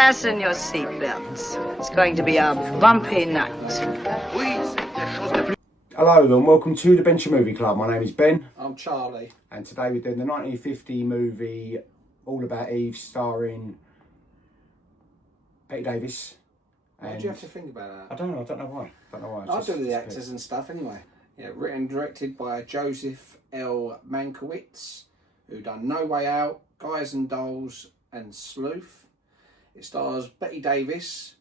Fasten your seatbelts. It's going to be a bumpy night. Hello and welcome to the Bencher Movie Club. My name is Ben. I'm Charlie. And today we're doing the 1950 movie All About Eve, starring Bette Davis. Why do you have to think about that? I don't know why. I'll do the actors and stuff anyway. Yeah, written and directed by Joseph L. Mankiewicz, who done No Way Out, Guys and Dolls and Sleuth. It stars Bette Davis,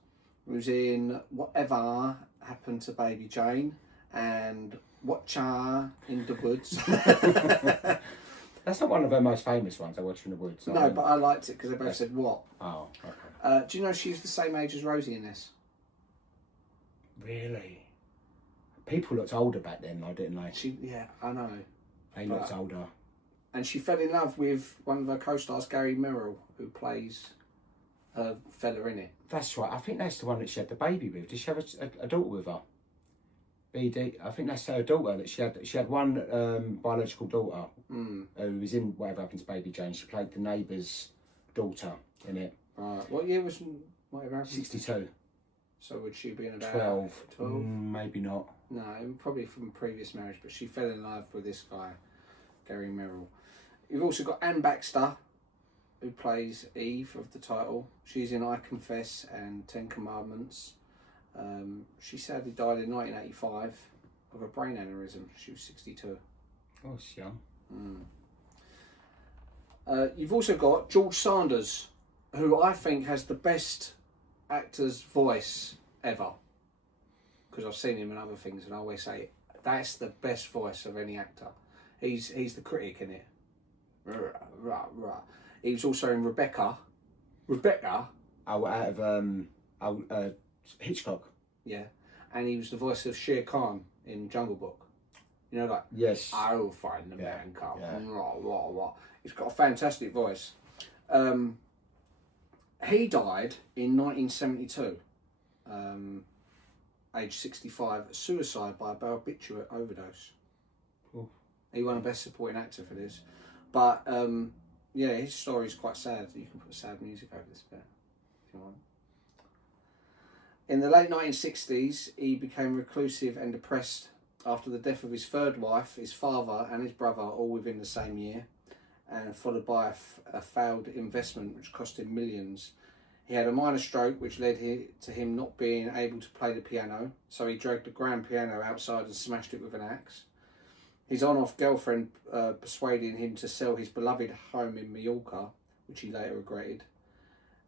who's in Whatever Happened to Baby Jane and Watcha in the Woods. That's not one of her most famous ones, I Watch in the Woods. No, but I liked it because they both said what. Oh, okay. Do you know she's the same age as Rosie in this? Really? People looked older back then though, didn't they? Yeah, I know. They looked older. And she fell in love with one of her co-stars, Gary Merrill, who plays a fella in it. That's right. I think that's the one that she had the baby with. Did she have a daughter with her? BD. I think that's her daughter that she had. She had one biological daughter who was in Whatever Happened to Baby Jane. She played the neighbour's daughter in it. Right. What year was Whatever Happened? 62. So would she be in about 12? 12? Maybe not. No, probably from a previous marriage, but she fell in love with this guy, Gary Merrill. You've also got Anne Baxter, who plays Eve of the title. She's in I Confess and 10 Commandments. She sadly died in 1985 of a brain aneurysm. She was 62. Oh, it's young. You've also got George Sanders, who I think has the best actor's voice ever. Because I've seen him in other things and I always say, that's the best voice of any actor. He's the critic in it. He was also in Rebecca. Oh, out of Hitchcock. Yeah, and he was the voice of Shere Khan in Jungle Book. You know, like, yes, I'll find the man cub. Yeah. He's got a fantastic voice. He died in 1972, age 65, suicide by a barbiturate overdose. Ooh. He won a Best Supporting Actor for this. But, yeah, his story is quite sad. You can put sad music over this bit if you want. In the late 1960s, he became reclusive and depressed after the death of his third wife, his father and his brother, all within the same year, and followed by a failed investment which cost him millions. He had a minor stroke which led to him not being able to play the piano, so he dragged the grand piano outside and smashed it with an axe. His on-off girlfriend persuaded him to sell his beloved home in Mallorca, which he later regretted.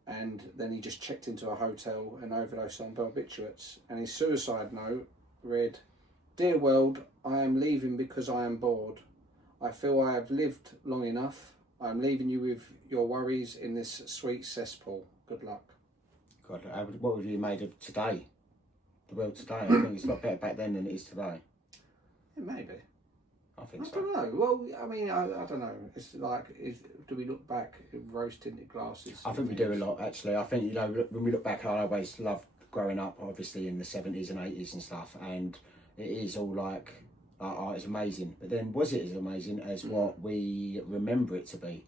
And then he just checked into a hotel and overdosed on barbiturates. And his suicide note read, "Dear world, I am leaving because I am bored. I feel I have lived long enough. I am leaving you with your worries in this sweet cesspool. Good luck." God, what would you made of today? The world today? I think it's a lot better back then than it is today. Yeah, maybe. I think so. I don't know. Well, I mean, I don't know. It's like, do we look back with rose-tinted glasses? I think we do a lot, actually. I think, you know, when we look back, I always loved growing up, obviously, in the 70s and 80s and stuff, and it is all like, oh, it's amazing. But then, was it as amazing as what we remember it to be?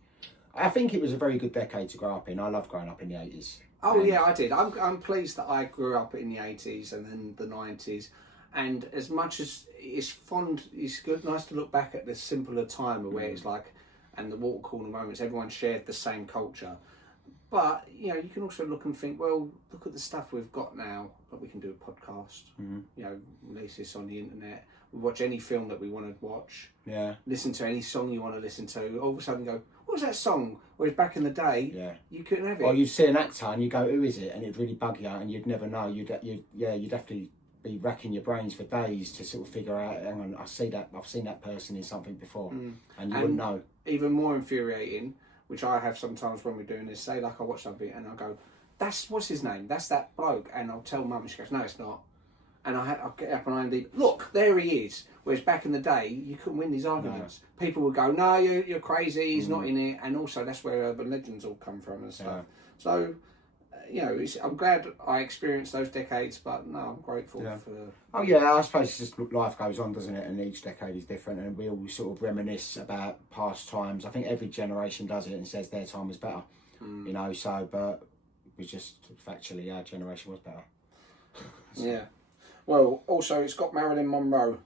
I think it was a very good decade to grow up in. I loved growing up in the 80s. Oh, yeah, I did. I'm pleased that I grew up in the 80s and then the 90s. And as much as it's good, nice to look back at this simpler time where it's like, and the water cooler moments, everyone shared the same culture. But, you know, you can also look and think, well, look at the stuff we've got now. Like we can do a podcast, you know, release this on the internet. We watch any film that we want to watch. Yeah. Listen to any song you want to listen to. All of a sudden go, what was that song? Whereas back in the day, you couldn't have it. Or you'd see an actor and you go, who is it? And it'd really bug you and you'd never know. You'd definitely be racking your brains for days to sort of figure out, hang on, I've seen that person in something before, and you wouldn't know. Even more infuriating, which I have sometimes when we're doing this, say like I watch something and I go, what's his name? That's that bloke, and I'll tell Mum and she goes, no, it's not. And I'll get up on IMDb, look, there he is. Whereas back in the day, you couldn't win these arguments. No. People would go, no, you're crazy, he's not in it, and also that's where urban legends all come from and stuff. Yeah. So, you know, I'm glad I experienced those decades, but no, I'm grateful for... Oh yeah, I suppose it's just life goes on, doesn't it? And each decade is different, and we all sort of reminisce about past times. I think every generation does it and says their time was better, you know. So, but was just factually our generation was better. Yeah. Well, also it's got Marilyn Monroe.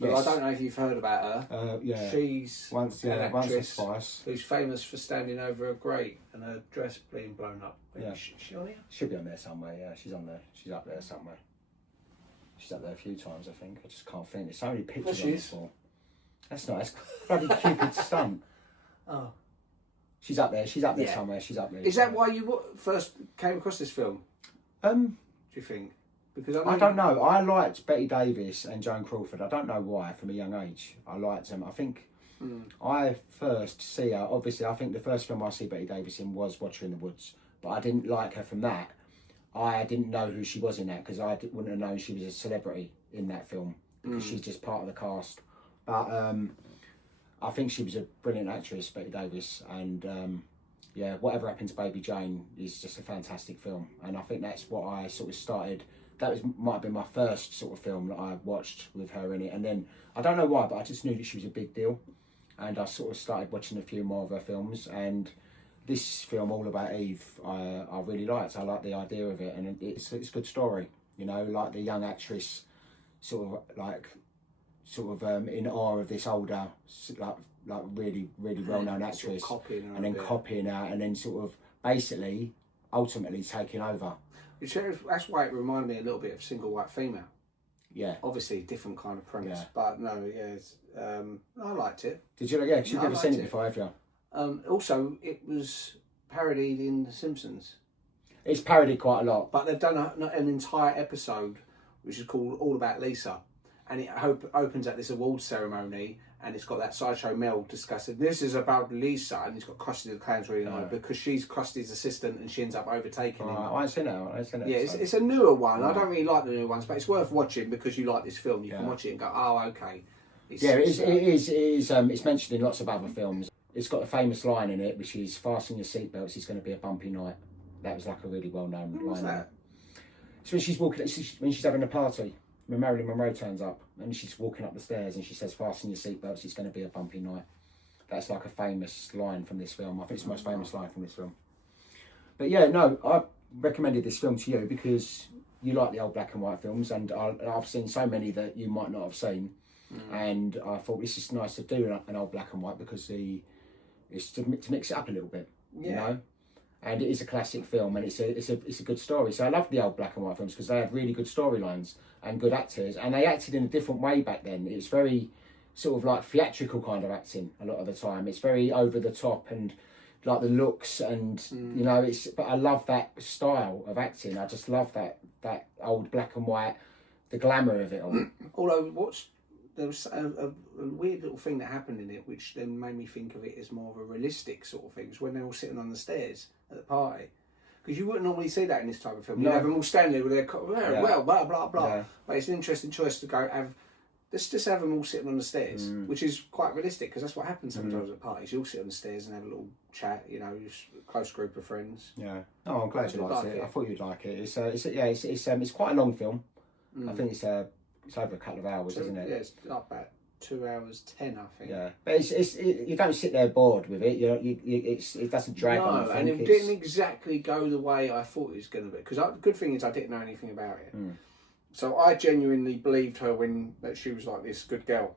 But Yes. I don't know if you've heard about her. Yeah. She's Once an or actress twice. who's famous for standing over a grate and her dress being blown up. Yeah. Is she on here? She'll be on there somewhere. Yeah, she's on there. She's up there somewhere. She's up there a few times, I think. I just can't think. There's so many pictures on this wall. That's nice. Bloody Cupid stunt. Oh. She's up there. She's up there Yeah. somewhere. She's up there. Is that why you first came across this film? Do you think? Because I don't know. I liked Bette Davis and Joan Crawford. I don't know why. From a young age, I liked them. I think I first see her. Obviously, I think the first film I see Bette Davis in was Watcher in the Woods, but I didn't like her from that. I didn't know who she was in that because I wouldn't have known she was a celebrity in that film because she's just part of the cast. But I think she was a brilliant actress, Bette Davis, and yeah, Whatever Happened to Baby Jane is just a fantastic film, and I think that's what I sort of started. That might have been my first sort of film that I watched with her in it, and then I don't know why, but I just knew that she was a big deal, and I sort of started watching a few more of her films. And this film, All About Eve, I really liked. I like the idea of it, and it's a good story. You know, like the young actress, sort of in awe of this older, like really well known actress, Sort of and then copying her, and then sort of basically ultimately taking over. That's why it reminded me a little bit of Single White Female. Yeah. Obviously, different kind of premise, Yeah. but no, yeah, I liked it. Did you? Yeah, 'cause you've No, I never seen it liked it. before, have you? Also, it was parodied in The Simpsons, It's parodied quite a lot. but they've done an entire episode which is called All About Lisa, and it opens at this award ceremony, and it's got that Sideshow Mel discussing this is about Lisa, and it's got Krusty the Clown's really on it because she's Krusty's assistant and she ends up overtaking him. I ain't seen it. Yeah, it's a newer one. I don't really like the new ones, but it's worth watching because you like this film. You can watch it and go, oh, okay. It is. It's mentioned in lots of other films. It's got a famous line in it, which is "Fasten your seatbelts. It's going to be a bumpy night." That was like a really well-known line. What's that? It's when she's walking. When she's having a party. When Marilyn Monroe turns up and she's walking up the stairs and she says, "Fasten your seatbelts. It's going to be a bumpy night." That's like a famous line from this film. I think it's the most famous line from this film. But yeah, no, I recommended this film to you because you like the old black and white films, and I've seen so many that you might not have seen. And I thought this is nice to do an old black and white because it's to mix it up a little bit, you know. And it is a classic film, and it's a good story. So I love the old black and white films because they had really good storylines and good actors, and they acted in a different way back then. It was very sort of like theatrical kind of acting a lot of the time. It's very over the top and like the looks, and you know, but I love that style of acting. I just love that old black and white, the glamour of it all. Although there was a weird little thing that happened in it, which then made me think of it as more of a realistic sort of thing. It was when they're all sitting on the stairs at the party, because you wouldn't normally see that in this type of film. You have them all standing there with their well, blah blah blah. Yeah. But it's an interesting choice to go have. Let's just have them all sitting on the stairs, which is quite realistic because that's what happens sometimes at parties. You all sit on the stairs and have a little chat. You know, just a close group of friends. Yeah. Oh, I'm glad you liked it. it. I thought you'd like it. It's quite a long film. I think it's over a couple of hours, isn't it? Yeah, it's up about 2 hours 10, I think. Yeah, but you don't sit there bored with it. It doesn't drag on. No, and it didn't exactly go the way I thought it was going to be. Because the good thing is I didn't know anything about it. So I genuinely believed her that she was like this good girl.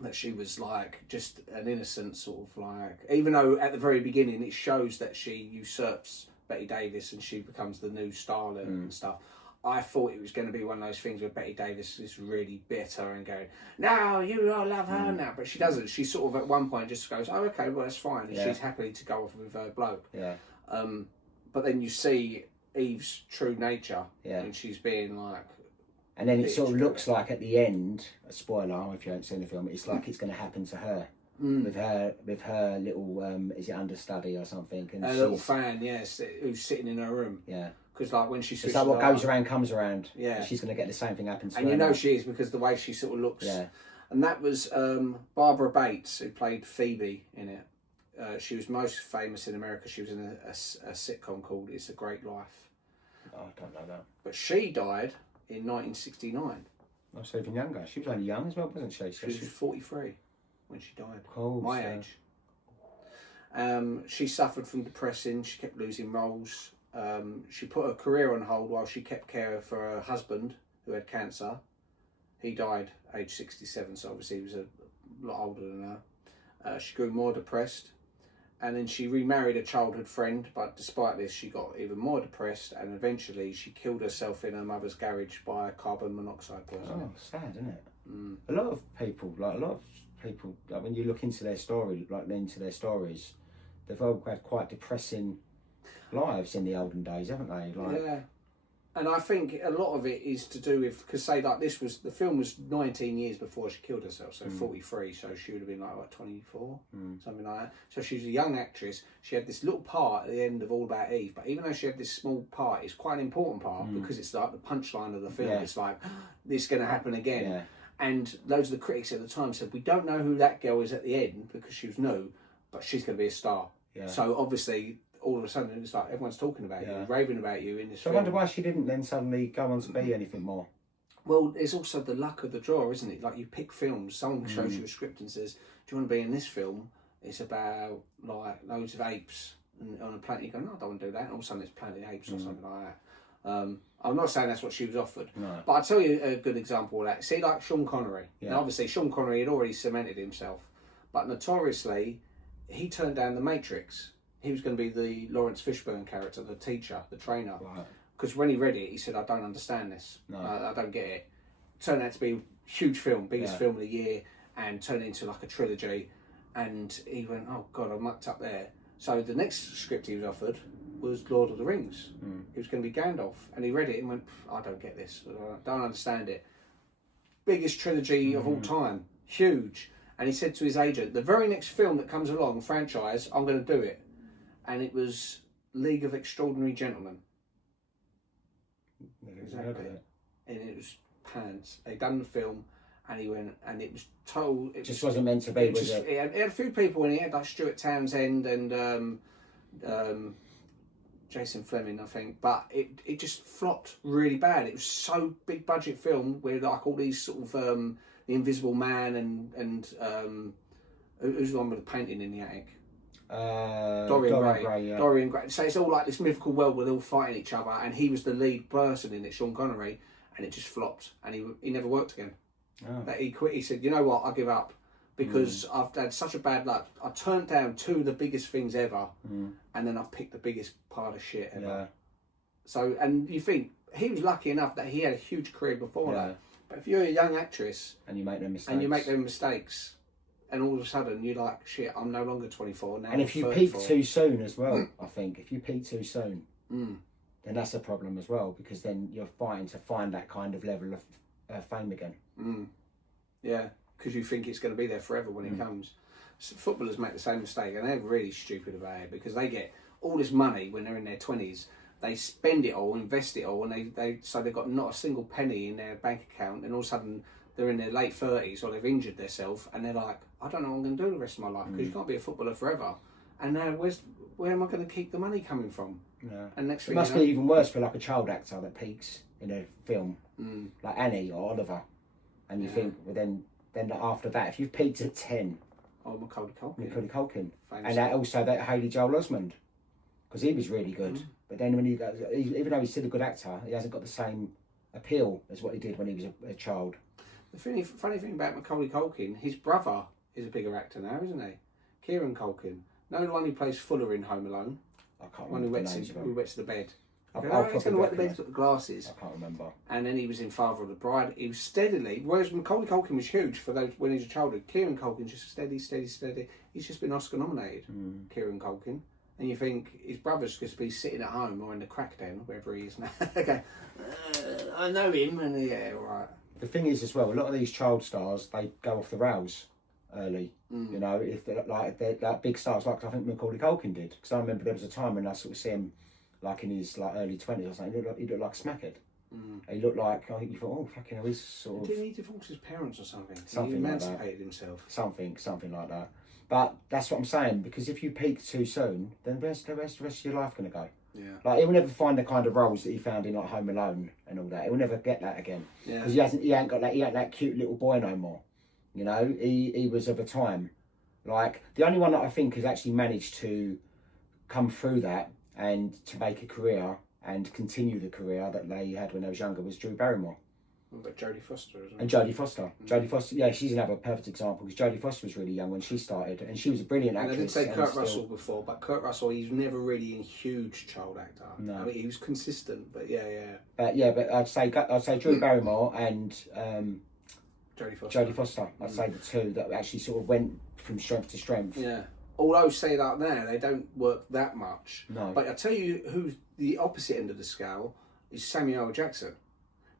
That she was like just an innocent sort of like, even though at the very beginning it shows that she usurps Bette Davis and she becomes the new starlet and stuff. I thought it was going to be one of those things where Bette Davis is really bitter and going, "No, you all love her now," but she doesn't. She sort of at one point just goes, "Oh, okay, well that's fine," and she's happy to go off with her bloke. Yeah. But then you see Eve's true nature, and she's being like. And then it sort of looks like at the end, a spoiler if you haven't seen the film, it's like it's going to happen to her. With her little is it understudy or something, and a little fan, yes, who's sitting in her room. Yeah. Because like when she switches, it's like what goes around comes around. Yeah. She's going to get the same thing happen to her. And you know she is because the way she sort of looks. Yeah. And that was Barbara Bates who played Phoebe in it. She was most famous in America. She was in a sitcom called It's a Great Life. Oh, I don't know that. But she died in 1969. Oh, so even younger. She was only young as well, wasn't she? She was 43 when she died. Cool, My age. She suffered from depression. She kept losing roles. She put her career on hold while she kept care for her husband, who had cancer. He died age 67, so obviously he was a lot older than her. She grew more depressed, and then she remarried a childhood friend, but despite this she got even more depressed, and eventually she killed herself in her mother's garage by carbon monoxide poisoning. Oh, sad, isn't it? A lot of people, like, when you look into their story, like into their stories, they've all had quite depressing lives in the olden days, haven't they? Like, yeah. And I think a lot of it is to do with, because say like the film was 19 years before she killed herself, so 43, so she would have been like, what, 24? Something like that. So she was a young actress. She had this little part at the end of All About Eve, but even though she had this small part, it's quite an important part because it's like the punchline of the film. It's like, this is going to happen again. Yeah. And loads of the critics at the time said, we don't know who that girl is at the end because she was new, but she's going to be a star. Yeah. So obviously, all of a sudden, it's like everyone's talking about you, raving about you in this film. I wonder why she didn't then suddenly go on to be anything more. Well, it's also the luck of the draw, isn't it? Like, you pick films, someone shows you a script and says, do you want to be in this film? It's about, like, loads of apes on a planet. You go, no, I don't want to do that. And all of a sudden, it's Planet Apes or something like that. I'm not saying that's what she was offered, but I'll tell you a good example of that. See, like Sean Connery. Now, obviously, Sean Connery had already cemented himself, but notoriously, he turned down The Matrix. He was going to be the Lawrence Fishburne character, the teacher, the trainer. Because when he read it, he said, I don't understand this. I don't get it. Turned out to be a huge film, biggest film of the year, and turned into like a trilogy. And he went, oh God, I mucked up there. So the next script he was offered was Lord of the Rings. It was going to be Gandalf. And he read it and went, I don't get this. I don't understand it. Biggest trilogy of all time. Huge. And he said to his agent, the very next film that comes along, franchise, I'm going to do it. And it was League of Extraordinary Gentlemen. Exactly. And it was pants. They'd done the film, and he went, and it was total. It just wasn't meant to be, was it? It had a few people in it. It had like Stuart Townsend and Jason Fleming, I think. But it just flopped really bad. It was so big budget film with like all these sort of the Invisible Man and who's the one with the painting in the attic? Dorian Gray. Yeah. Dorian Gray. So it's all like this mythical world where they're all fighting each other, and he was the lead person in it, Sean Connery, and it just flopped, and he never worked again. That he quit. He said, you know what, I'll give up because I've had such a bad luck. I turned down two of the biggest things ever, and then I've picked the biggest pile of shit ever. Yeah. So, and you think he was lucky enough that he had a huge career before that. But if you're a young actress and you make them mistakes, and all of a sudden you're like, shit, I'm no longer 24 now. And if you peak too soon as well, I think, if you peak too soon, then that's a problem as well, because then you're fighting to find that kind of level of fame again. Yeah, because you think it's going to be there forever when it comes. So footballers make the same mistake, and they're really stupid about it, because they get all this money when they're in their 20s. They spend it all, invest it all, and so they've got not a single penny in their bank account, and all of a sudden they're in their late 30s or they've injured themselves, and they're like, I don't know what I'm going to do the rest of my life, because you can't be a footballer forever. And now where am I going to keep the money coming from? Yeah. And next thing it must be even worse for like a child actor that peaks in a film, like Annie or Oliver, and you think, well, then after that, if you've peaked at 10, Macaulay Culkin, and also that Haley Joel Osment, because he was really good, but then when even though he's still a good actor, he hasn't got the same appeal as what he did when he was a child. The funny thing about Macaulay Culkin, his brother is a bigger actor now, isn't he? Kieran Culkin. No, the one who plays Fuller in Home Alone. I can't remember. Who wets the bed. He's going to wet the bed, he's got the glasses. I can't remember. And then he was in Father of the Bride. He was steadily, whereas Macaulay Culkin was huge for those when he was a child. Kieran Culkin's just steady. He's just been Oscar nominated, Kieran Culkin. And you think his brother's just be sitting at home or in the crack den, wherever he is now. Okay, I know him, and yeah, all right. The thing is as well, a lot of these child stars, they go off the rails early. You know, if they're like big stars, like I think Macaulay Culkin did. Because I remember there was a time when I sort of see him, like in his early 20s or something. He looked like a smackhead. He looked like, I think you thought, oh fucking hell, he's sort of. Didn't he divorce his parents or something? Something he emancipated like that. himself. Something like that. But that's what I'm saying, because if you peak too soon, then the rest of your life going to go. Yeah. Like, he will never find the kind of roles that he found in like Home Alone and all that. He'll never get that again. Because he ain't that cute little boy no more. You know, he was of a time Like, the only one that I think has actually managed to come through that and to make a career and continue the career that they had when they was younger was Drew Barrymore. But Jodie Foster, isn't it? And Jodie Foster. Jodie Foster, yeah, she's another perfect example because Jodie Foster was really young when she started and she was a brilliant actress. And I did say Kurt Russell before, but Kurt Russell, he's never really a huge child actor. No. I mean, he was consistent, but yeah. But I'd say Drew Barrymore and Jodie Foster. I'd say the two that actually sort of went from strength to strength. Yeah. Although, say that now, they don't work that much. No. But I tell you who's the opposite end of the scale is Samuel L. Jackson.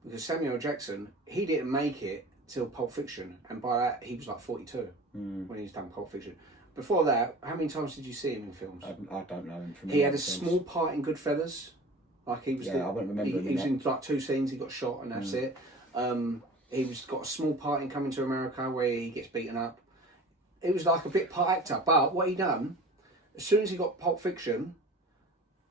Because Samuel L. Jackson, he didn't make it till Pulp Fiction, and by that he was like 42 when he was done Pulp Fiction. Before that, how many times did you see him in films? I don't know him from He had a films. small part in Goodfellas. Like he was. Yeah, I won't remember him. He was in like 2 scenes. He got shot, and that's it. He was got a small part in Coming to America where he gets beaten up. He was like a bit part actor, but what he done, as soon as he got Pulp Fiction,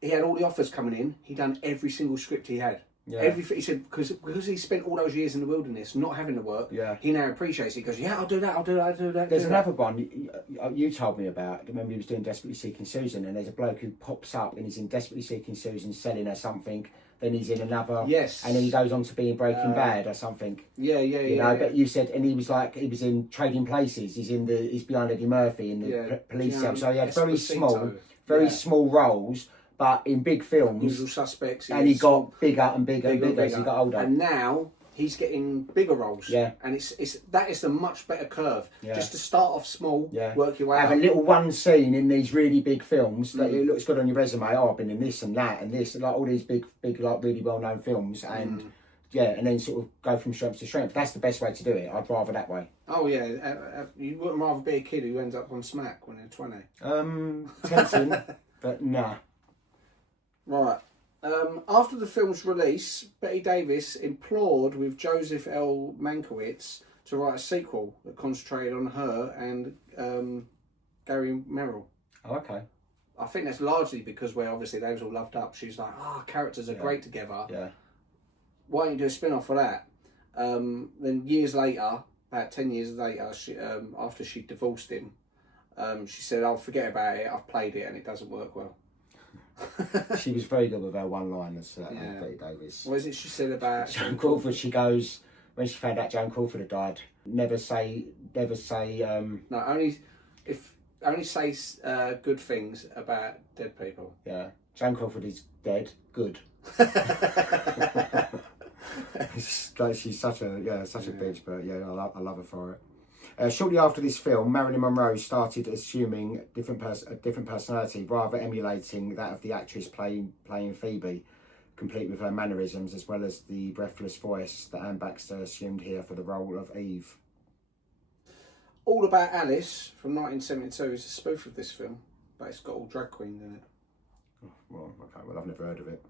he had all the offers coming in. He done every single script he had. Yeah. Everything he said because he spent all those years in the wilderness not having to work. Yeah. He now appreciates it. He goes, yeah, I'll do that. There's another one you told me about. Remember he was doing Desperately Seeking Susan, and there's a bloke who pops up and he's in Desperately Seeking Susan selling her something. Then he's in another. Yes. And then he goes on to be in Breaking Bad or something. Yeah. You know, but you said, and he was in Trading Places. He's behind Eddie Murphy in the police cell. So he had very small roles, but in big films. Usual Suspects. And he got bigger and bigger as he got older. And now he's getting bigger roles. Yeah. And that is a much better curve. Yeah. Just to start off small, work your way have up. a little one scene in these really big films that it looks good on your resume. Oh, I've been in this and that and this, like all these big like really well known films, and and then sort of go from strength to strength. That's the best way to do it. I'd rather that way. Oh yeah, you wouldn't rather be a kid who ends up on Smack when they're 20. Tempting, but nah. Right. After the film's release, Bette Davis implored with Joseph L. Mankiewicz to write a sequel that concentrated on her and Gary Merrill. Oh, okay. I think that's largely because obviously they was all loved up. She's like, characters are great together. Yeah. Why don't you do a spin-off for that? Then years later, about 10 years later, she, after she divorced him, she said, "I'll forget about it. I've played it and it doesn't work well." She was very good with her one-liners, Bette Davis. What is it she said about Joan Crawford? She goes, when she found out Joan Crawford had died, never say. No, only say good things about dead people. Yeah, Joan Crawford is dead. Good. She's such a bitch, but I love her for it. Shortly after this film, Marilyn Monroe started assuming a different personality, rather emulating that of the actress playing Phoebe, complete with her mannerisms as well as the breathless voice that Anne Baxter assumed here for the role of Eve. All About Alice from 1972 is a spoof of this film, but it's got all drag queens in it. Oh, well, okay, I've never heard of it.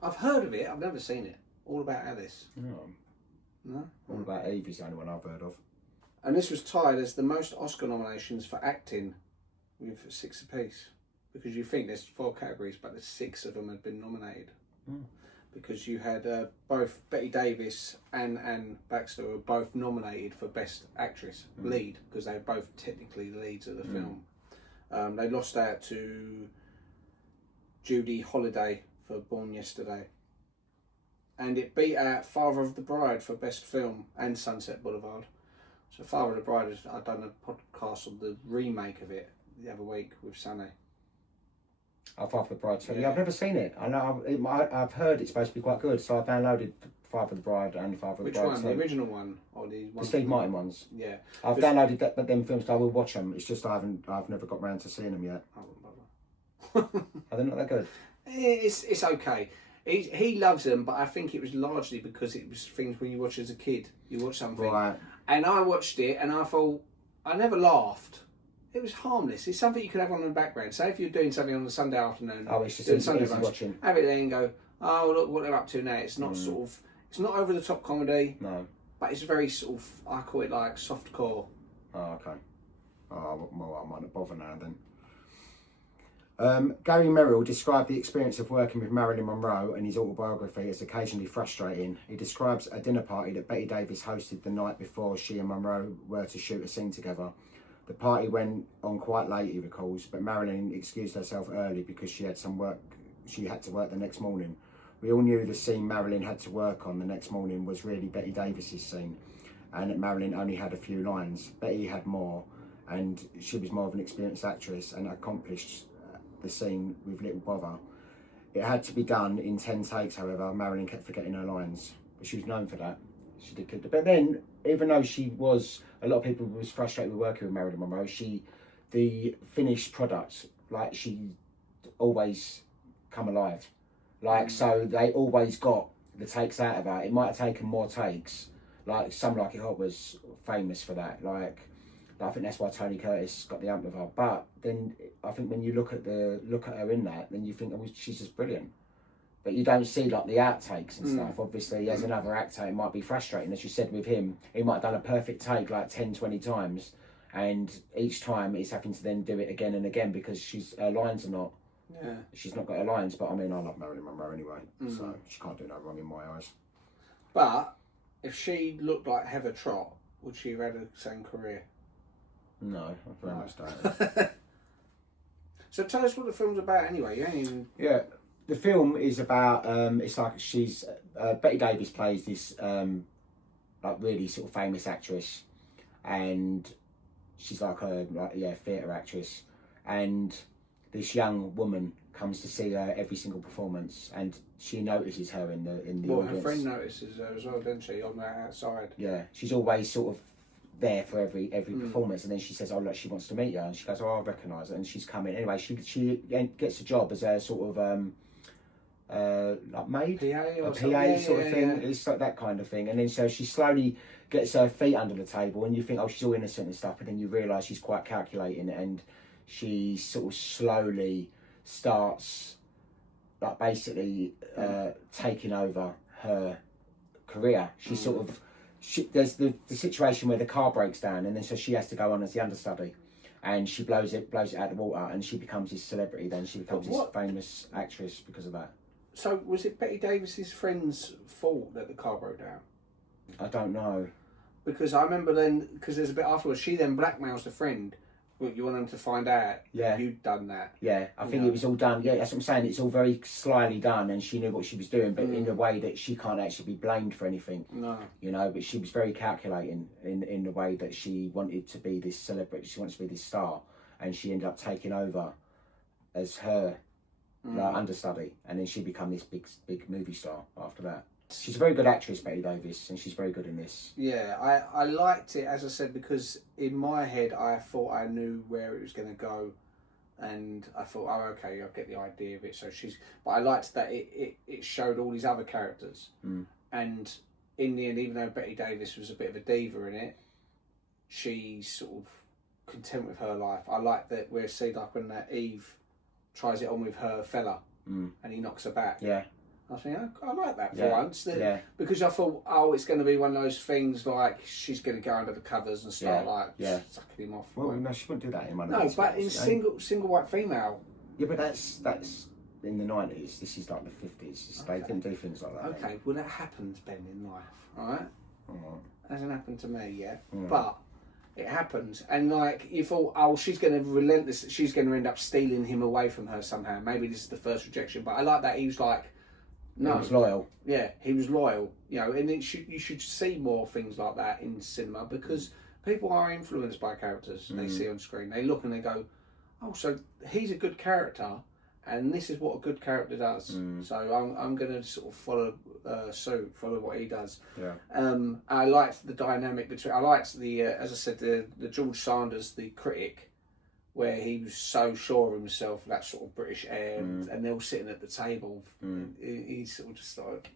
I've heard of it, I've never seen it. All About Alice. No? All About Eve is the only one I've heard of. And this was tied as the most Oscar nominations for acting with 6 apiece. Because you think there's 4 categories, but there's 6 of them had been nominated. Because you had both Bette Davis and Anne Baxter were both nominated for Best Actress, lead, because they were both technically the leads of the film. They lost out to Judy Holliday for Born Yesterday. And it beat out Father of the Bride for Best Film and Sunset Boulevard. So Father of the Bride, I've done a podcast on the remake of it the other week with Sunny. Oh, Father of the Bride. So, I've never seen it. I know I've heard it's supposed to be quite good, so I downloaded Father of the Bride and Father of the Bride. Which one? The original one or the one? The Steve Martin ones. Yeah. I've downloaded that, but them films I will watch them. It's just I've never got round to seeing them yet. I wouldn't bother. Are they not that good? It's okay. He loves them, but I think it was largely because it was things when you watch as a kid. You watch something, Right. And I watched it, and I thought I never laughed. It was harmless. It's something you could have on in the background. Say if you're doing something on a Sunday afternoon, It's just doing easy Sunday brunch, watching. have it there and go, oh look what they're up to now. It's not it's not over the top comedy. No. But it's very sort of, I call it like soft core. Oh, okay. Oh, well, I might not bother now then. Gary Merrill described the experience of working with Marilyn Monroe in his autobiography as occasionally frustrating. He describes a dinner party that Bette Davis hosted the night before she and Monroe were to shoot a scene together. The party went on quite late, he recalls, but Marilyn excused herself early because she had some work. She had to work the next morning. We all knew the scene Marilyn had to work on the next morning was really Bette Davis's scene, and that Marilyn only had a few lines. Betty had more, and she was more of an experienced actress and accomplished the scene with little bother. It had to be done in 10 takes, however. Marilyn kept forgetting her lines, but she was known for that. She did good. But then, even though she was, a lot of people was frustrated with working with Marilyn Monroe, the finished product, like, she always come alive. Like, so they always got the takes out of her. It might have taken more takes. Like, Some Like It Hot was famous for that. Like, I think that's why Tony Curtis got the amp of her. But then I think when you look at her in that, then you think, oh, she's just brilliant. But you don't see like the outtakes and stuff. Obviously, as another actor, it might be frustrating. As you said with him, he might have done a perfect take like 10, 20 times. And each time he's having to then do it again and again because her lines are not. Yeah. She's not got her lines. But I mean, I love Marilyn Monroe anyway. So she can't do no wrong in my eyes. But if she looked like Heather Trott, would she have had the same career? No, I very much don't. So tell us what the film's about anyway. You ain't even... Yeah, the film is about, it's like she's, Bette Davis plays this like really sort of famous actress, and she's like a theatre actress, and this young woman comes to see her every single performance, and she notices her in the audience. Her friend notices her as well, doesn't she, on the outside? Yeah, she's always sort of there for every performance, and then she says, oh look, she wants to meet you, and she goes, oh, I recognise her, and she's coming anyway. She gets a job as a sort of like maid, PA sort of thing. It's like that kind of thing. And then so she slowly gets her feet under the table, and you think, oh, she's all innocent and stuff, but then you realise she's quite calculating, and she sort of slowly starts like basically taking over her career. She sort of there's the situation where the car breaks down, and then so she has to go on as the understudy, and she blows it out the water, and she becomes this celebrity. Then she becomes this famous actress because of that. So was it Bette Davis's friend's fault that the car broke down? I don't know. Because I remember then, because there's a bit afterwards, she then blackmails the friend. Well, you want them to find out you'd done that. Yeah, I think it was all done. Yeah, that's what I'm saying. It's all very slyly done, and she knew what she was doing, but in a way that she can't actually be blamed for anything. No. You know, but she was very calculating in the way that she wanted to be this celebrity. She wanted to be this star, and she ended up taking over as her understudy, and then she became this big movie star after that. She's a very good actress, Bette Davis, and she's very good in this. Yeah, I liked it, as I said, because in my head I thought I knew where it was going to go, and I thought, oh, okay, I'll get the idea of it. So but I liked that it showed all these other characters, and in the end, even though Bette Davis was a bit of a diva in it, she's sort of content with her life. I like that where see like when that Eve tries it on with her fella, and he knocks her back. Yeah. I think I like that for once. Because I thought, oh, it's going to be one of those things like she's going to go under the covers and start sucking him off. Well, no, she wouldn't do that in one of these but films, in single white female. Yeah, but that's in the 90s. This is like the 50s. They didn't do things like that. Okay, well that happens, Ben, in life, alright? Hasn't happened to me yet, but it happens. And like you thought, oh, she's going to end up stealing him away from her somehow. Maybe this is the first rejection, but I like that he was like, no, he was loyal. Yeah, he was loyal. You know, and you should see more things like that in cinema because people are influenced by characters they see on screen. They look and they go, oh, so he's a good character, and this is what a good character does. So I'm going to sort of follow what he does. Yeah. I liked the dynamic between. I liked the as I said, the George Sanders, the critic, where he was so sure of himself, that sort of British air, and they're all sitting at the table. He sort of just started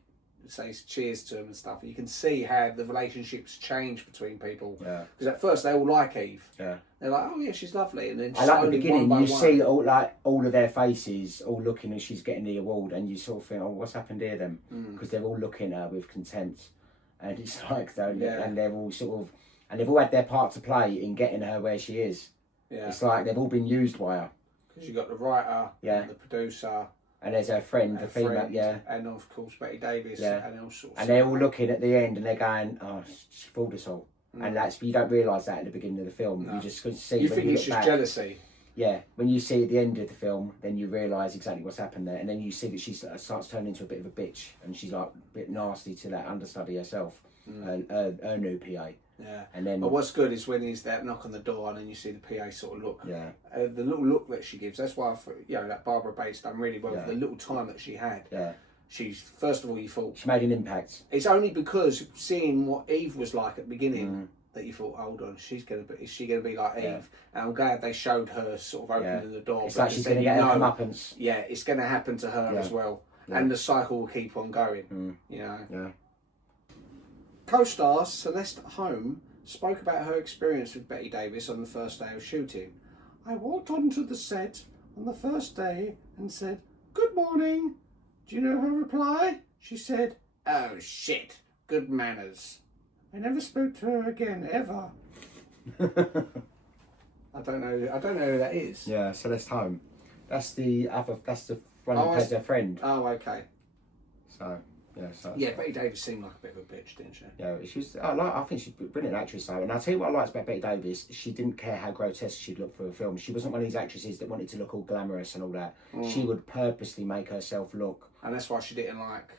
says cheers to him and stuff. You can see how the relationships change between people. Yeah. Because at first they all like Eve. Yeah. They're like, oh yeah, she's lovely, and then I like the beginning. You see all of their faces all looking as she's getting the award, and you sort of think, oh, what's happened here then? Because they're all looking at her with contempt, and it's like and they're all sort of, and they've all had their part to play in getting her where she is. Yeah. It's like they've all been used by her. Because you've got the writer, the producer, and there's her friend, the female, and of course Bette Davis, and all sorts. And they're all looking at the end, and they're going, "Oh, she fooled us all." and you don't realise that at the beginning of the film. No. You just see. You when think you it's look just back, jealousy. Yeah, when you see at the end of the film, then you realise exactly what's happened there, and then you see that she starts turning into a bit of a bitch, and she's like a bit nasty to that understudy herself, her new PA. Yeah. And then, but what's good is when he's there, knock on the door, and then you see the PA sort of look. Yeah. The little look that she gives. That's why that Barbara Bates done really well Yeah. for the little time that she had. Yeah. She's first of all, you thought she made an impact. it's only because seeing what Eve was like at the beginning. That you thought, hold on, is she going to be like Eve? Yeah. And I'm glad they showed her sort of opening the door. It's like she's going to get her comeuppance. Yeah, it's going to happen to her as well. Yeah. And the cycle will keep on going, you know. Yeah. Co-star Celeste Holm spoke about her experience with Bette Davis on the first day of shooting. I walked onto the set on the first day and said, "Good morning." Do you know her reply? She said, "Oh shit, good manners." I never spoke to her again, ever. I don't know who that is. Yeah, Celeste Holm. That's the one who plays her friend. Oh, okay. So, yeah, Bette Davis seemed like a bit of a bitch, didn't she? Yeah, she was. I think she's a brilliant actress, though. And I'll tell you what I liked about Bette Davis. She didn't care how grotesque she'd look for a film. She wasn't one of these actresses that wanted to look all glamorous and all that. She would purposely make herself look. And that's why she didn't like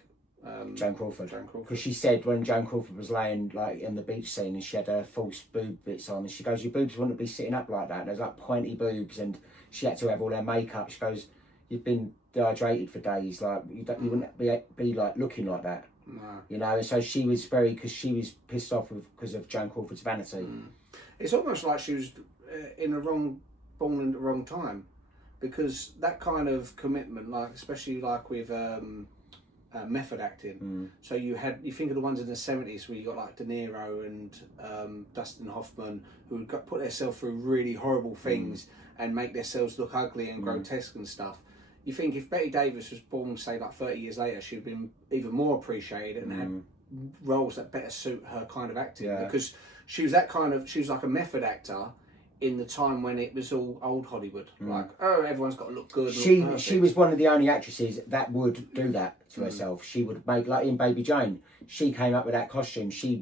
Joan Crawford. Because she said when Joan Crawford was laying like in the beach scene and she had her false boob bits on, and she goes, "Your boobs wouldn't be sitting up like that. There's like pointy boobs," and she had to have all her makeup. She goes, "You've been dehydrated for days. Like you wouldn't be like looking like that." No. You know, and so she was because she was pissed off because of Joan Crawford's vanity. It's almost like she was born in the wrong time, because that kind of commitment, like especially like with method acting. So you think of the ones in the 70s where you got like De Niro and Dustin Hoffman, who would put themselves through really horrible things and make themselves look ugly and grotesque and stuff. You think if Bette Davis was born, say, like 30 years later, she'd been even more appreciated and had roles that better suit her kind of acting, because she was like a method actor in the time when it was all old Hollywood. Like, oh, everyone's got to look good. She was one of the only actresses that would do that to herself. She would make, like in Baby Jane, she came up with that costume. She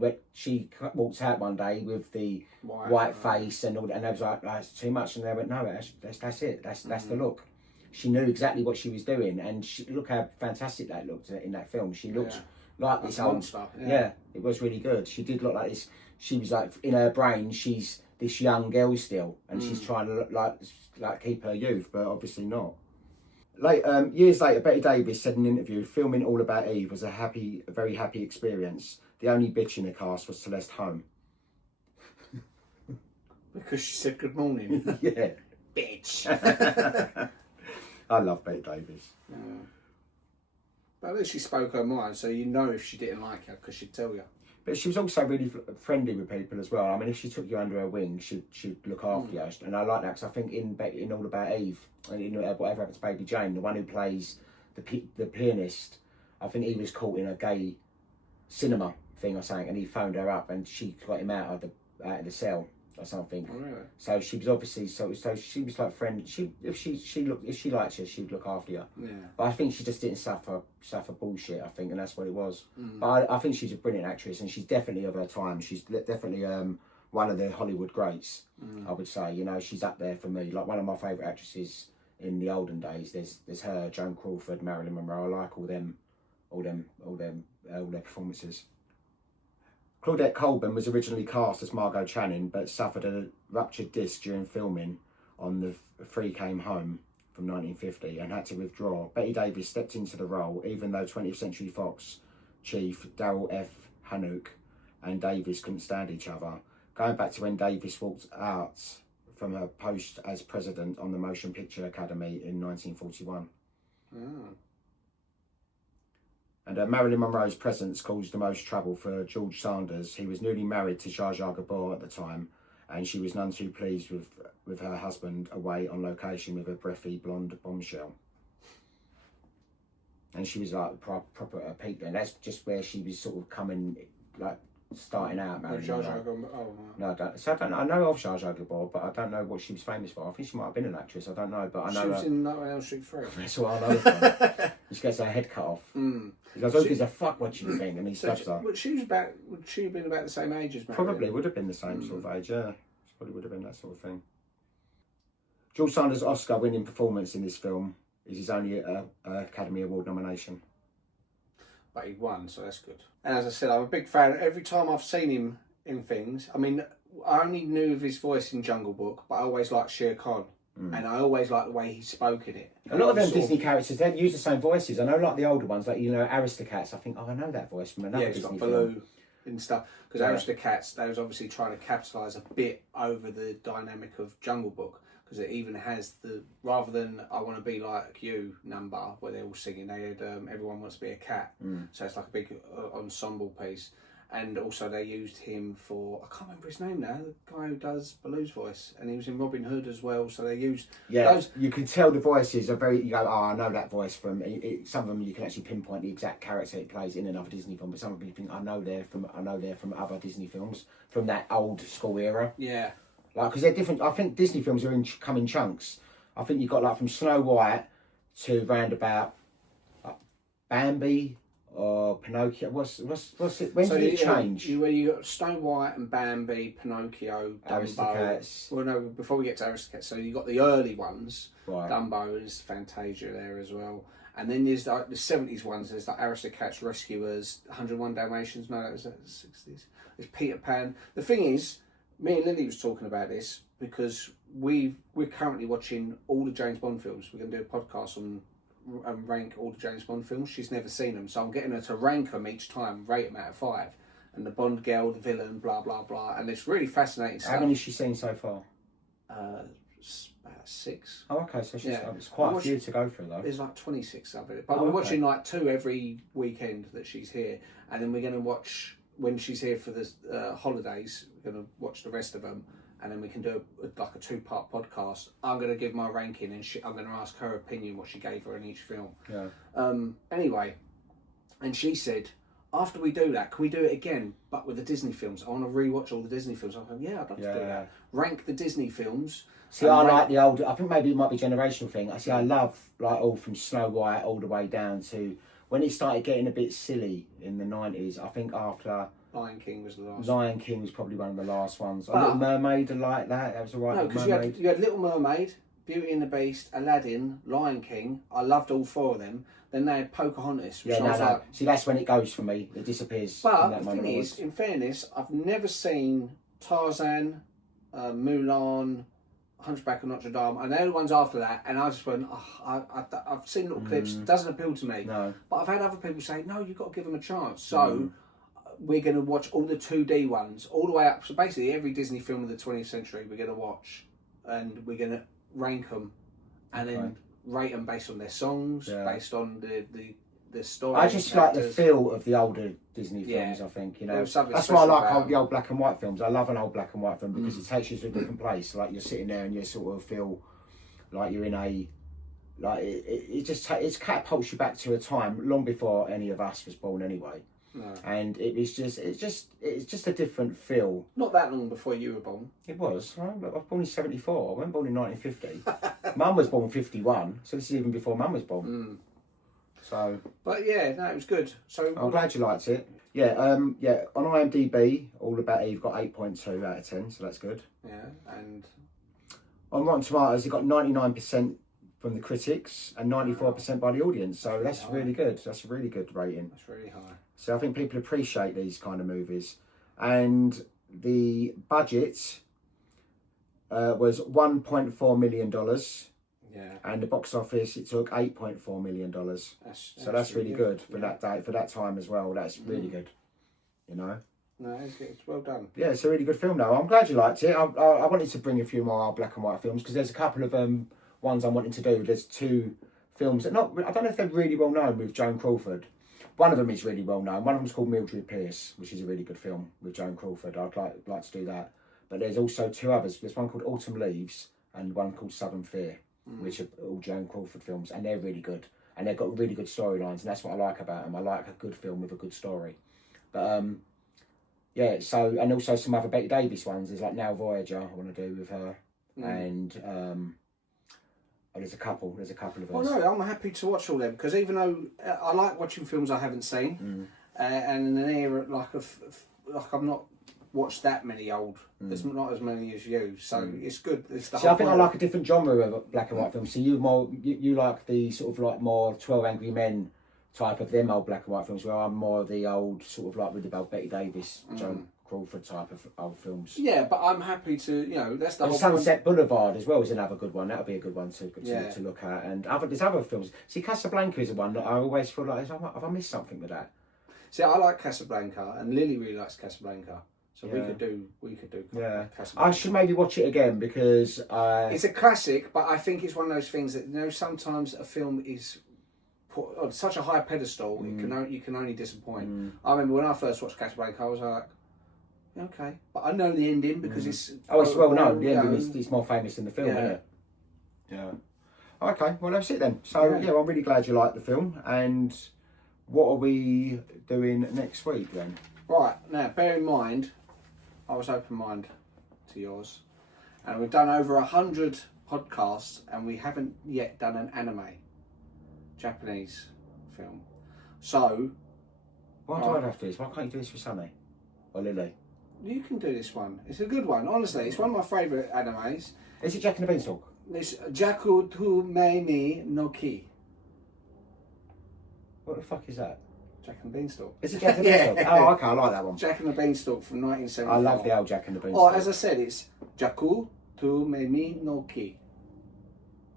walked out one day with the white face and all that, and they was like, "That's too much," and they went, "No, that's it. That's the look." She knew exactly what she was doing, and look how fantastic that looked in that film. She looked like this old stuff. Yeah, it was really good. She did look like this. She was like, in her brain, she's this young girl still, and she's trying to look like keep her youth, but obviously not. Years later, Bette Davis said in an interview, "Filming All About Eve was a very happy experience. The only bitch in the cast was Celeste Holm." Because she said good morning. Yeah. Bitch. I love Bette Davis. Yeah. But at least she spoke her mind, so you know if she didn't like her, because she'd tell you. But she was also really friendly with people as well. I mean, if she took you under her wing, she'd look after you. And I like that, because I think in All About Eve, and in Whatever Happened to Baby Jane, the one who plays the pianist, I think he was caught in a gay cinema thing or something, and he phoned her up, and she got him out of the cell or something. Oh, really? So she was obviously so she was like friend. If she liked you, she'd look after you. Yeah. But I think she just didn't suffer bullshit. I think, and that's what it was. But I think she's a brilliant actress, and she's definitely of her time. She's definitely one of the Hollywood greats. I would say, you know, she's up there for me. Like one of my favourite actresses in the olden days. There's her, Joan Crawford, Marilyn Monroe. I like all their performances. Claudette Colburn was originally cast as Margot Channing, but suffered a ruptured disc during filming on The Three Came Home from 1950 and had to withdraw. Bette Davis stepped into the role, even though 20th Century Fox chief Daryl F. Hanouk and Davis couldn't stand each other, going back to when Davis walked out from her post as president on the Motion Picture Academy in 1941. And Marilyn Monroe's presence caused the most trouble for George Sanders. He was newly married to Zsa Zsa Gabor at the time, and she was none too pleased with her husband away on location with a breathy blonde bombshell. And she was like proper at her peak then. That's just where she was sort of coming, like starting out. No, Marilyn Jar Monroe. Jar Binks. Oh, right. No, I don't. So I don't know. I know of Jar Jar Binks, but I don't know what she was famous for. I think she might have been an actress. I don't know, but I know She was her. in Nightmare on Elm Street 3. That's what I know from. She gets her head cut off. Mm. He goes, "Who gives a fuck what you think?" And he stabs her. Would she have been about the same age as Marilyn? Probably would have been the same sort of age. Yeah, she probably would have been that sort of thing. George Sanders' Oscar-winning performance in this film is his only Academy Award nomination. But he won, so that's good. And as I said, I'm a big fan. Every time I've seen him in things, I mean, I only knew of his voice in Jungle Book, but I always liked Shere Khan. And I always liked the way he spoke in it. A lot of them Disney characters, they use the same voices. I know, like the older ones, like, you know, Aristocats. I think, I know that voice from another Disney film. Got Baloo and stuff. Because Aristocats, they was obviously trying to capitalise a bit over the dynamic of Jungle Book. Because it even has the, rather than I Want to Be Like You number, where they're all singing, they had Everyone Wants to Be a Cat. So it's like a big ensemble piece. And also they used him for, I can't remember his name now, the guy who does Baloo's voice. And he was in Robin Hood as well, so they used those. You can tell the voices are very, you go, oh, I know that voice from, some of them you can actually pinpoint the exact character it plays in another Disney film, but some of them you think, I know they're from other Disney films, from that old school era. Yeah. Like, because they're different. I think Disney films are come in chunks. I think you've got like from Snow White to round about Bambi or Pinocchio. What's it? When did it change? You got Snow White and Bambi, Pinocchio, Dumbo. Aristocats. Well, no, before we get to Aristocats, so you got the early ones, Right. Dumbo and Fantasia there as well. And then there's like the 70s ones, there's like Aristocats, Rescuers, 101 Dalmatians, no, that was the 60s. There's Peter Pan. The thing is, me and Lily was talking about this because we're currently watching all the James Bond films. We're going to do a podcast on and rank all the James Bond films. She's never seen them, so I'm getting her to rank them each time, rate them out of 5. And the Bond girl, the villain, blah blah blah, and it's really fascinating stuff. How many has she seen so far? About 6. Oh, okay, so it's quite a few to go through though. There's like 26 of it, but we're watching like 2 every weekend that she's here, and then we're going to watch when she's here for the holidays. We're going to watch the rest of them, and then we can do a 2-part podcast. I'm going to give my ranking, and I'm going to ask her opinion, what she gave her in each film. Yeah. Anyway, and she said, after we do that, can we do it again, but with the Disney films? I want to rewatch all the Disney films. I'm like, yeah, I'd love to do that. Rank the Disney films. See, I like the old. I think maybe it might be a generational thing. I love like all from Snow White all the way down to when it started getting a bit silly in the 90s. I think after Lion King was the last. Lion King was probably one of the last ones. Little Mermaid, I like that. That was a right. No, because you had Little Mermaid, Beauty and the Beast, Aladdin, Lion King. I loved all 4 of them. Then they had Pocahontas, which I was like... See, that's when it goes for me. It disappears. But the thing is, in fairness, I've never seen Tarzan, Mulan, Hunchback of Notre Dame, and they're the ones after that, and I just went, I've seen little clips, it doesn't appeal to me. No. But I've had other people say, no, you've got to give them a chance. So we're going to watch all the 2D ones, all the way up. So basically every Disney film of the 20th century we're going to watch, and we're going to rank them, and then rate them based on their songs, based on the story. I just like the feel of the older Disney films, I think, you know. That's why I like the old black and white films. I love an old black and white film because it takes you to a different place. Like you're sitting there and you sort of feel like you're in a, like it catapults you back to a time long before any of us was born anyway. No. And it's just a different feel. Not that long before you were born. It was. I was born in 74. I wasn't born in 1950. Mum was born 51, so this is even before Mum was born. So, but yeah, no, it was good. So I'm glad you liked it. Yeah, on IMDb, All About Eve got 8.2 out of 10, so that's good. Yeah, and on Rotten Tomatoes, it got 99% from the critics and 94% by the audience. So that's really good. That's a really good rating. That's really high. So I think people appreciate these kind of movies. And the budget was $1.4 million. Yeah. And the box office, it took $8.4 million. So that's really good for that day, for that time as well. That's really good, you know. No, it's well done. Yeah, it's a really good film though. I'm glad you liked it. I wanted to bring a few more black and white films because there's a couple of ones I'm wanting to do. There's 2 films that I don't know if they're really well known with Joan Crawford. One of them is really well known. One of them is called Mildred Pierce, which is a really good film with Joan Crawford. I'd like to do that. But there's also 2 others. There's one called Autumn Leaves and one called Southern Fear, which are all Joan Crawford films, and they're really good. And they've got really good storylines, and that's what I like about them. I like a good film with a good story. But yeah, so, and also some other Bette Davis ones. There's like Now Voyager I want to do with her, and there's a couple of us. Well, no, I'm happy to watch all them because even though I like watching films I haven't seen, and in an era like I've not watched that many old. There's not as many as you, so it's good. It's the See, I think I like a different genre of black and white films. So you like the sort of like more 12 Angry Men type of them old black and white films, where I'm more the old sort of like with the Bette Davis, Joan Crawford type of old films. Yeah, but I'm happy to, that's the whole Sunset Boulevard as well is another good one. That'll be a good one to look at. And there's other films. See, Casablanca is the one that I always feel like, have I missed something with that? See, I like Casablanca, and Lily really likes Casablanca. So we could do Casablanca. I should maybe watch it again because it's a classic, but I think it's one of those things that sometimes a film is put on such a high pedestal, you can only disappoint. I remember when I first watched Casablanca, I was like, okay, but I know the ending because it's well known. The ending is more famous than the film, isn't it? Yeah. Okay, well that's it then. So I'm really glad you liked the film. And what are we doing next week then? Right, now bear in mind, I was open-minded to yours, and we've done over 100 podcasts, and we haven't yet done an anime, Japanese film. So, why do I have to do this? Why can't you do this for Sunny or Lily? You can do this one. It's a good one, honestly. It's one of my favourite animes. Is it Jack and the Beanstalk? It's Jaku to Meimi no Ki. What the fuck is that? Jack and the Beanstalk. Is it Jack and the Beanstalk? Oh, okay, I like that one. Jack and the Beanstalk from 1974. I love the old Jack and the Beanstalk. Oh, as I said, it's Jaku to Meimi no Ki.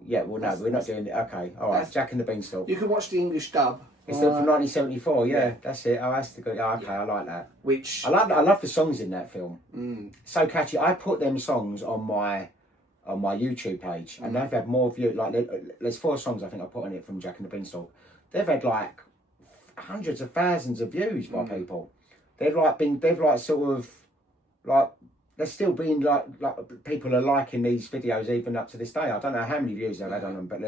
Yeah, well, no, we're not doing it. Okay, all right, Jack and the Beanstalk. You can watch the English dub. It's from 1974, yeah, that's it. Oh, that's the good. Oh, okay, I like that. Which I love the songs in that film. So catchy. I put them songs on my YouTube page, and they've had more views. Like, there's 4 songs I think I put on it from Jack and the Beanstalk. They've had like hundreds of thousands of views by people. They're people are liking these videos even up to this day. I don't know how many views they've had on them, but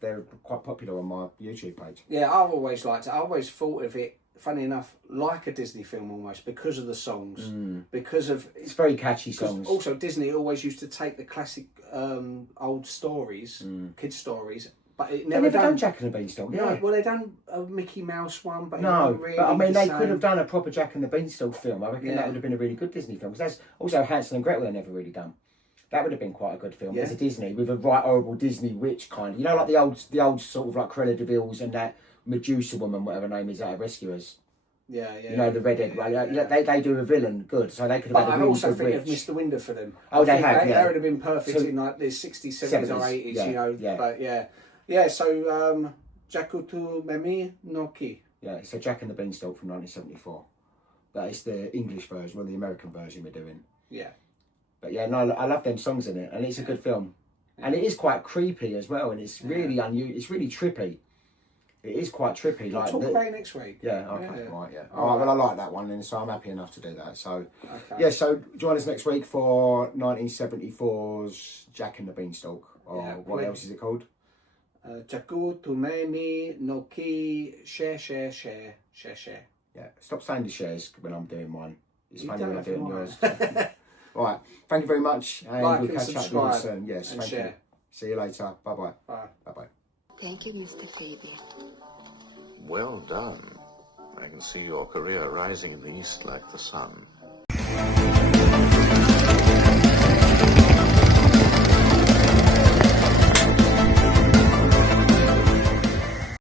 they're quite popular on my YouTube page. Yeah, I've always liked it. I always thought of it, funny enough, like a Disney film almost, because of the songs. Because of it's very catchy songs. Also, Disney always used to take the classic old stories, kids' stories, but it never done Jack and the Beanstalk. Yeah. No, well, they done a Mickey Mouse one, but no, really but I mean they could have done a proper Jack and the Beanstalk film. I reckon that would have been a really good Disney film, because that's also Hansel and Gretel they never really done. That would have been quite a good film as a Disney, with a right horrible Disney witch kind. You know, like the old sort of like Cruella de Vil's and that Medusa woman, whatever her name is, out of Rescuers. Yeah. You know, the redhead one. They do a villain good, so they could have had a really also good think witch. of Mr. Winder for them. Oh, they have. They would have been perfect in like the 60s, 70s, or 80s. Yeah, you know, but So Jakutu Memi no Ki. Yeah, it's a Jack and the Beanstalk from 1974. But it's the English version, well, the American version we're doing. Yeah. But yeah, no, I love them songs in it, and it's a good film. And it is quite creepy as well, and it's really unusual. It's really trippy. It is quite trippy. We'll talk about it next week. Yeah, okay, right, yeah. All right, well, I like that one, and so I'm happy enough to do that. So, so join us next week for 1974's Jack and the Beanstalk, or what else is it called? Jaku to Memi no Ki share. Yeah, stop saying the shares when I'm doing mine. It's funny when I'm doing yours. All right, thank you very much, and we'll catch up with you soon. Yes, thank you. See you later. Bye-bye. Bye. Bye-bye. Thank you, Mr. Phoebe. Well done. I can see your career rising in the east like the sun.